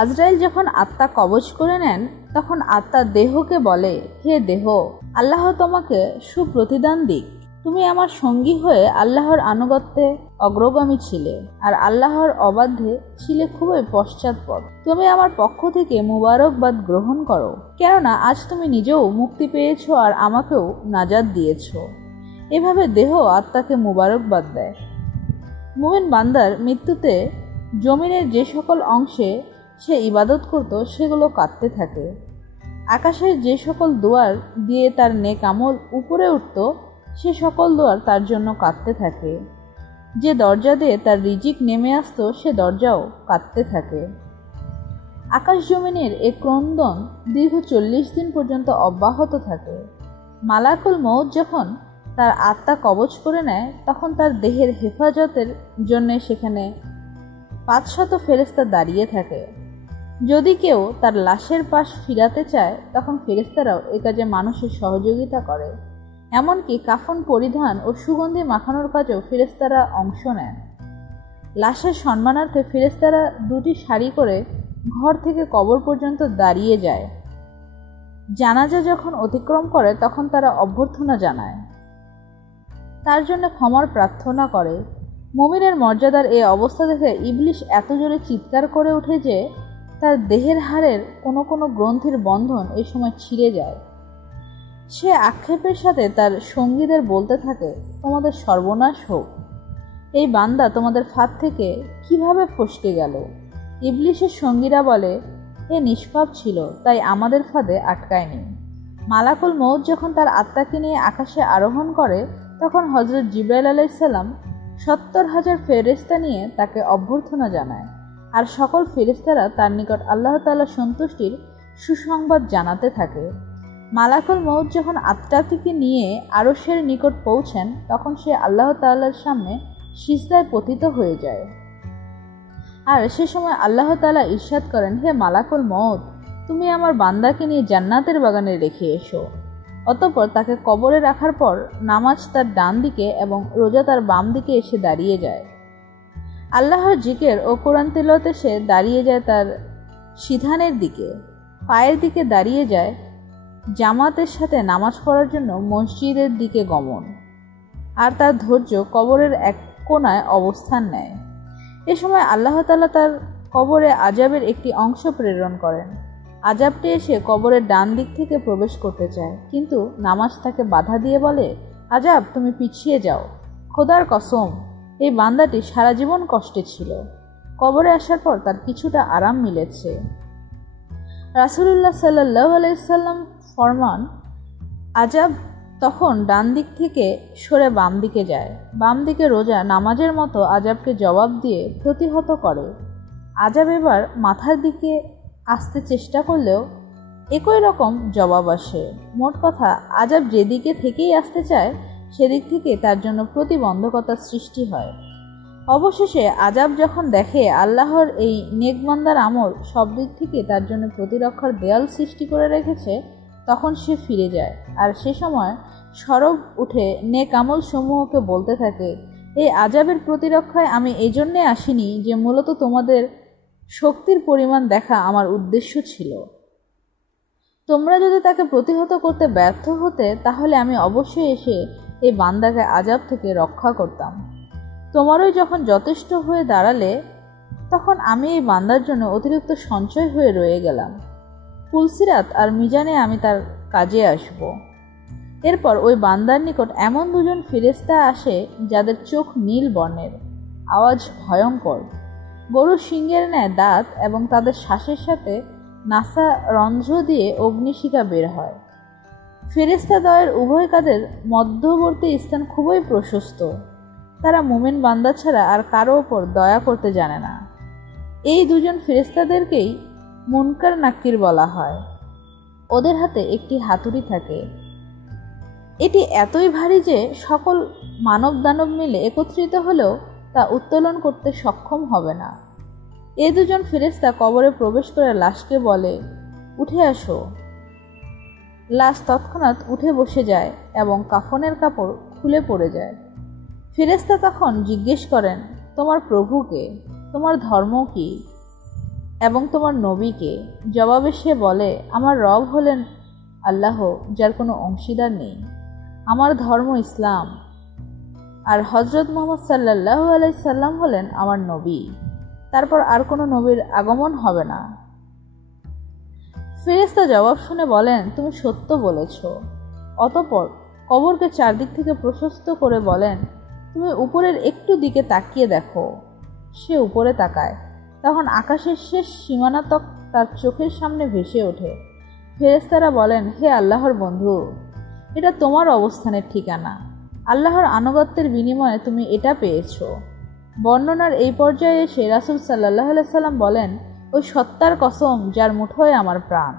আজরাইল যখন আত্মা কবজ করে নেন, তখন আত্মা দেহকে বলে, হে দেহ, আল্লাহ তোমাকে সুপ্রতিদান দিক। তুমি আমার সঙ্গী হয়ে আল্লাহর আনুগত্যে অগ্রগামী ছিলে, আর আল্লাহর অবাধ্যে ছিলে খুবই পশ্চাৎপদ। তুমি আমার পক্ষ থেকে মুবারকবাদ গ্রহণ করো, কেননা আজ তুমি নিজেও মুক্তি পেয়েছ আর আমাকেও নাজাদ দিয়েছ। এভাবে দেহ আত্মাকে মুবারকবাদ দেয়। মুমিন বান্দার মৃত্যুতে জমিনের যে সকল অংশে সে ইবাদত করত, সেগুলো কাঁদতে থাকে। আকাশের যে সকল দুয়ার দিয়ে তার নেক আমল উপরে উঠত, সে সকল দুয়ার তার জন্য কাঁদতে থাকে। যে দরজা দিয়ে তার রিজিক নেমে আসতো, সে দরজাও কাঁদতে থাকে। আকাশ জমিনের এ ক্রন্দন দীর্ঘ চল্লিশ দিন পর্যন্ত অব্যাহত থাকে। মালাকুল মৌত যখন তার আত্মা কবচ করে নেয়, তখন তার দেহের হেফাজতের জন্যে সেখানে পাঁচশত ফেরেস্তা দাঁড়িয়ে থাকে। যদি কেউ তার লাশের পাশ ফিরাতে চায়, তখন ফেরেস্তারাও এ কাজে মানুষের সহযোগিতা করে। এমনকি কাফন পরিধান ও সুগন্ধি মাখানোর কাজেও ফেরেস্তারা অংশ নেন। লাশের সম্মানার্থে ফেরেস্তারা দুটি শাড়ি করে ঘর থেকে কবর পর্যন্ত দাঁড়িয়ে যায়। জানাজা যখন অতিক্রম করে, তখন তারা অভ্যর্থনা জানায়। তার জন্য ক্ষমার প্রার্থনা করে। মুমিনের মর্যাদার এই অবস্থা দেখে ইবলিশ এত জোরে চিৎকার করে ওঠে যে তার দেহের হাড়ের কোনো কোনো গ্রন্থির বন্ধন এই সময় ছিঁড়ে যায়। সে আক্ষেপের সাথে তার সঙ্গীদের বলতে থাকে, তোমাদের সর্বনাশ হোক। এই বান্দা তোমাদের ফাঁদ থেকে কীভাবে ফসকে গেল? ইবলিশের সঙ্গীরা বলে, এ নিষ্পাপ ছিল, তাই আমাদের ফাঁদে আটকায়নি। মালাকুল মৌত যখন তার আত্মাকে নিয়ে আকাশে আরোহণ করে, তখন হজরত জিব্রাইল আলাইসাল্লাম সত্তর হাজার ফেরেস্তা নিয়ে তাকে অভ্যর্থনা জানায়। আর সকল ফেরেস্তারা তার নিকট আল্লাহ তাল্লাহ সন্তুষ্টির সুসংবাদ জানাতে থাকে। মালাকুল মৌত যখন আত্মাটিকে নিয়ে আরসের নিকট পৌঁছেন, তখন সে আল্লাহ তাল্লার সামনে সিজদায় পতিত হয়ে যায়। আর সে সময় আল্লাহ তালা ঈর্ষাদ করেন, হে মালাকুল মৌত তুমি আমার বান্দাকে নিয়ে জান্নাতের বাগানে রেখে এসো। অতপর তাকে কবরে রাখার পর নামাজ তার ডান দিকে এবং রোজা তার বাম দিকে এসে দাঁড়িয়ে যায়। আল্লাহর জিকের ও কোরআন তেলতে সে দাঁড়িয়ে যায় তার সিধানের দিকে, পায়ের দিকে দাঁড়িয়ে যায় জামাতের সাথে নামাজ পড়ার জন্য মসজিদের দিকে গমন। আর তার ধৈর্য কবরের এক কোনায় অবস্থান নেয়। এ সময় আল্লাহ তালা তার কবরে আজাবের একটি অংশ প্রেরণ করেন। আজাবটি এসে কবরের ডান দিক থেকে প্রবেশ করতে চায়, কিন্তু নামাজ তাকে বাধা দিয়ে বলে আজাব তুমি পিছিয়ে যাও। খোদার কসম এই বান্দাটি সারা জীবন কষ্টে ছিল। কবরে আসার পর তার কিছুটা আরাম মিলেছে। রাসুলুল্লাহ সাল্লাহ আলাইসাল্লাম ফরমান, আজাব তখন ডান দিক থেকে সরে বাম দিকে যায়। বাম দিকে রোজা নামাজের মতো আজাবকে জবাব দিয়ে প্রতিহত করে। আজাব এবার মাথার দিকে আসতে চেষ্টা করলেও একই রকম জবাব আসে। মোট কথা, আজাব যেদিকে থেকেই আসতে চায় সেদিক থেকে তার জন্য প্রতিবন্ধকতার সৃষ্টি হয়। অবশেষে আজাব যখন দেখে আল্লাহর এই নেকবান্দার আমল সব দিক থেকে তার জন্য প্রতিরক্ষার দেয়াল সৃষ্টি করে রেখেছে, তখন সে ফিরে যায়। আর সে সময় সরব উঠে নেক আমল সমূহকে বলতে থাকে এই আজাবের প্রতিরক্ষায় আমি এই জন্যে আসিনি যে মূলত তোমাদের শক্তির পরিমাণ দেখা আমার উদ্দেশ্য ছিল। তোমরা যদি তাকে প্রতিহত করতে ব্যর্থ হতে, তাহলে আমি অবশ্যই এসে এই বান্দাকে আজাব থেকে রক্ষা করতাম। তোমারই যখন যথেষ্ট হয়ে দাঁড়ালে, তখন আমি এই বান্দার জন্য অতিরিক্ত সঞ্চয় হয়ে রয়ে গেলাম। পুলসিরাত আর মিজানে আমি তার কাজে আসব। এরপর ওই বান্দার নিকট এমন দুজন ফিরেস্তা আসে, যাদের চোখ নীল বর্ণের, আওয়াজ ভয়ঙ্কর। গরু সিংহের ন্যায় দাঁত এবং তাদের শ্বাসের সাথে নাসা রন্ধ্র দিয়ে অগ্নিশিখা বের হয়। ফেরেস্তাদয়ের উভয় কাদের মধ্যবর্তী স্থান খুবই প্রশস্ত। তারা মোমেন বান্দা ছাড়া আর কারও ওপর দয়া করতে জানে না। এই দুজন ফেরেস্তাদেরকেই মুনকার নাক্কির বলা হয়। ওদের হাতে একটি হাতুড়ি থাকে। এটি এতই ভারী যে সকল মানব দানব মিলে একত্রিত হলেও তা উত্তোলন করতে সক্ষম হবে না। এ দুজন ফেরেস্তা কবরে প্রবেশ করে লাশকে বলে, উঠে আসো। লাশ তৎক্ষণাৎ উঠে বসে যায় এবং কাফনের কাপড় খুলে পড়ে যায়। ফেরেস্তা তখন জিজ্ঞেস করেন, তোমার প্রভুকে তোমার ধর্ম কি? এবং তোমার নবীকে জবাবে সে বলে, আমার রব হলেন আল্লাহ, যার কোনো অংশীদার নেই। আমার ধর্ম ইসলাম। আর হজরত মোহাম্মদ সাল্লাহ আলাই সাল্লাম হলেন আমার নবী। তারপর আর কোনো নবীর আগমন হবে না। ফেরেস্তা জবাব শুনে বলেন, তুমি সত্য বলেছ। অতপর কবরকে চারদিক থেকে প্রশস্ত করে বলেন, তুমি উপরের একটু দিকে তাকিয়ে দেখো। সে উপরে তাকায়। তখন আকাশের শেষ সীমানাতক তার চোখের সামনে ভেসে ওঠে। ফেরেস্তারা বলেন, হে আল্লাহর বন্ধু, এটা তোমার অবস্থানের ঠিকানা। আল্লাহর আনুগত্যের বিনিময়ে তুমি এটা পেয়েছ। বর্ণনার এই পর্যায়ে এসে রাসুল সাল্লাহ সাল্লাম বলেন ওই সত্তার কসম যার মুঠোয় আমার প্রাণ।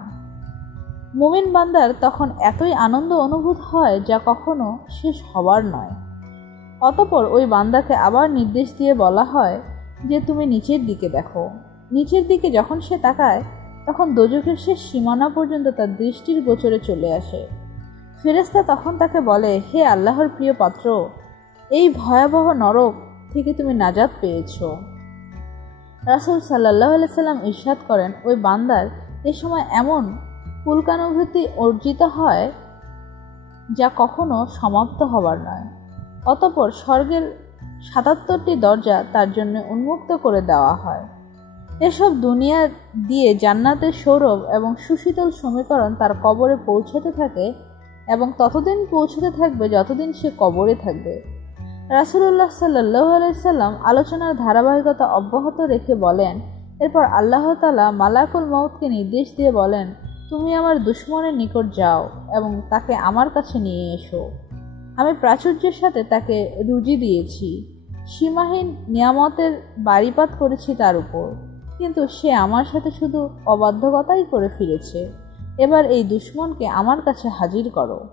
মুমিন বান্দার তখন এতই আনন্দ অনুভূত হয় যা কখনো শেষ হবার নয়। অতপর ওই বান্দাকে আবার নির্দেশ দিয়ে বলা হয় যে, তুমি নিচের দিকে দেখো। নিচের দিকে যখন সে তাকায়, তখন দোজখের শেষ সীমানা পর্যন্ত তার দৃষ্টির গোচরে চলে আসে। ফেরেস্তা তখন তাকে বলে, হে আল্লাহর প্রিয় পাত্র, এই ভয়াবহ নরক থেকে তুমি নাজাত পেয়েছ। রাসুল সাল্লাহ সাল্লাম ইরশাদ করেন, ওই বান্দার এ সময় এমন পুলকানুভূতি অর্জিত হয় যা কখনো সমাপ্ত হবার নয়। অতপর স্বর্গের সাতাত্তরটি দরজা তার জন্য উন্মুক্ত করে দেওয়া হয়। এসব দুনিয়া দিয়ে জান্নাতের সৌরভ এবং সুশীতল সমীকরণ তার কবরে পৌঁছতে থাকে এবং ততদিন পৌঁছতে থাকবে যতদিন সে কবরে থাকবে। রাসুল্লাহ সাল্লাহ আলাইসাল্লাম আলোচনার ধারাবাহিকতা অব্যাহত রেখে বলেন, এরপর আল্লাহ তালা মালাকুল মৌতকে নির্দেশ দিয়ে বলেন, তুমি আমার দুশ্মনের নিকট যাও এবং তাকে আমার কাছে নিয়ে এসো। আমি প্রাচুর্যের সাথে তাকে রুজি দিয়েছি। সীমাহীন নিয়ামতের বাড়িপাত করেছি তার উপর। কিন্তু সে আমার সাথে শুধু অবাধ্যকতাই করে ফিরেছে। এবার এই দুশ্মনকে আমার কাছে হাজির করো।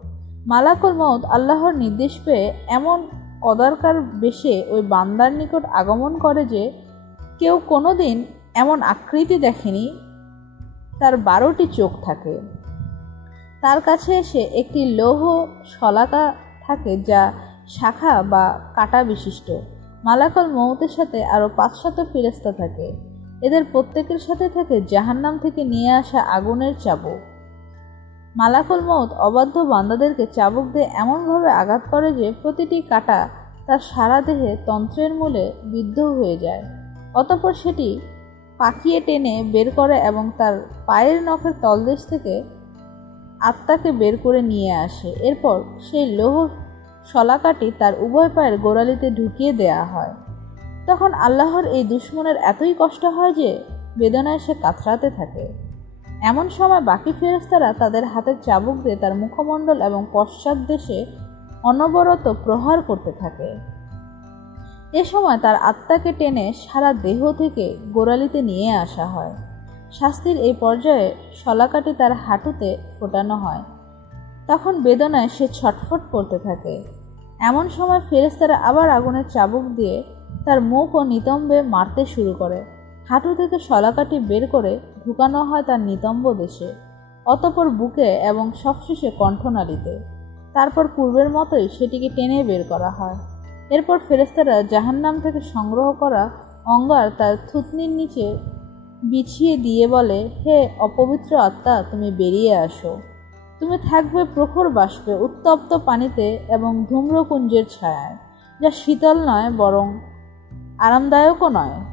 মালাকুল মৌত আল্লাহর নির্দেশ পেয়ে এমন কদারকার বেশে ওই বান্দার নিকট আগমন করে যে কেউ কোনো দিন এমন আকৃতি দেখেনি, তার বারোটি চোখ থাকে। তার কাছে এসে একটি লৌহ শলাকা থাকে যা শাখা বা কাটা বিশিষ্ট। মালাকল মৌতের সাথে আরও পাঁচশত ফিরেস্তা থাকে। এদের প্রত্যেকের সাথে থাকে জাহান্নাম থেকে নিয়ে আসা আগুনের চাবুক। মালাকুল মৌত অবাধ্য বান্দাদেরকে চাবুক দিয়ে এমনভাবে আঘাত করে যে প্রতিটি কাটা তার সারা দেহে তন্ত্রের মূলে বিদ্ধ হয়ে যায়। অতপর সেটি পাকিয়ে টেনে বের করে এবং তার পায়ের নখের তলদেশ থেকে আত্মাকে বের করে নিয়ে আসে। এরপর সেই লৌহ শলাকাটি তার উভয় পায়ের গোড়ালিতে ঢুকিয়ে দেয়া হয়। তখন আল্লাহর এই দুশ্মনের এতই কষ্ট হয় যে বেদনায় সে কাতরাতে থাকে। এমন সময় বাকি ফেরেস্তারা তাদের হাতের চাবুক দিয়ে তার মুখমণ্ডল এবং পশ্চাৎ দেশে অনবরত প্রহার করতে থাকে। এ সময় তার আত্মাকে টেনে সারা দেহ থেকে গোড়ালিতে নিয়ে আসা হয়। শাস্তির এই পর্যায়ে শলাকাটি তার হাঁটুতে ফোটানো হয়। তখন বেদনায় সে ছটফট করতে থাকে। এমন সময় ফেরেস্তারা আবার আগুনের চাবুক দিয়ে তার মুখ ও নিতম্বে মারতে শুরু করে। হাঁটু থেকে শলাকাটি বের করে ঢুকানো হয় তার নিতম্ব দেশে, অতপর বুকে এবং সবশেষে কণ্ঠনালীতে। তারপর পূর্বের মতোই সেটিকে টেনে বের করা হয়। এরপর ফেরেস্তারা জাহান্নাম থেকে সংগ্রহ করা অঙ্গার তার থুতনির নিচে বিছিয়ে দিয়ে বলে, হে অপবিত্র আত্মা, তুমি বেরিয়ে আসো। তুমি থাকবে প্রখর বাষ্পে, উত্তপ্ত পানিতে এবং ধূম্রকুঞ্জের ছায়ায়, যা শীতল নয়, বরং আরামদায়কও নয়।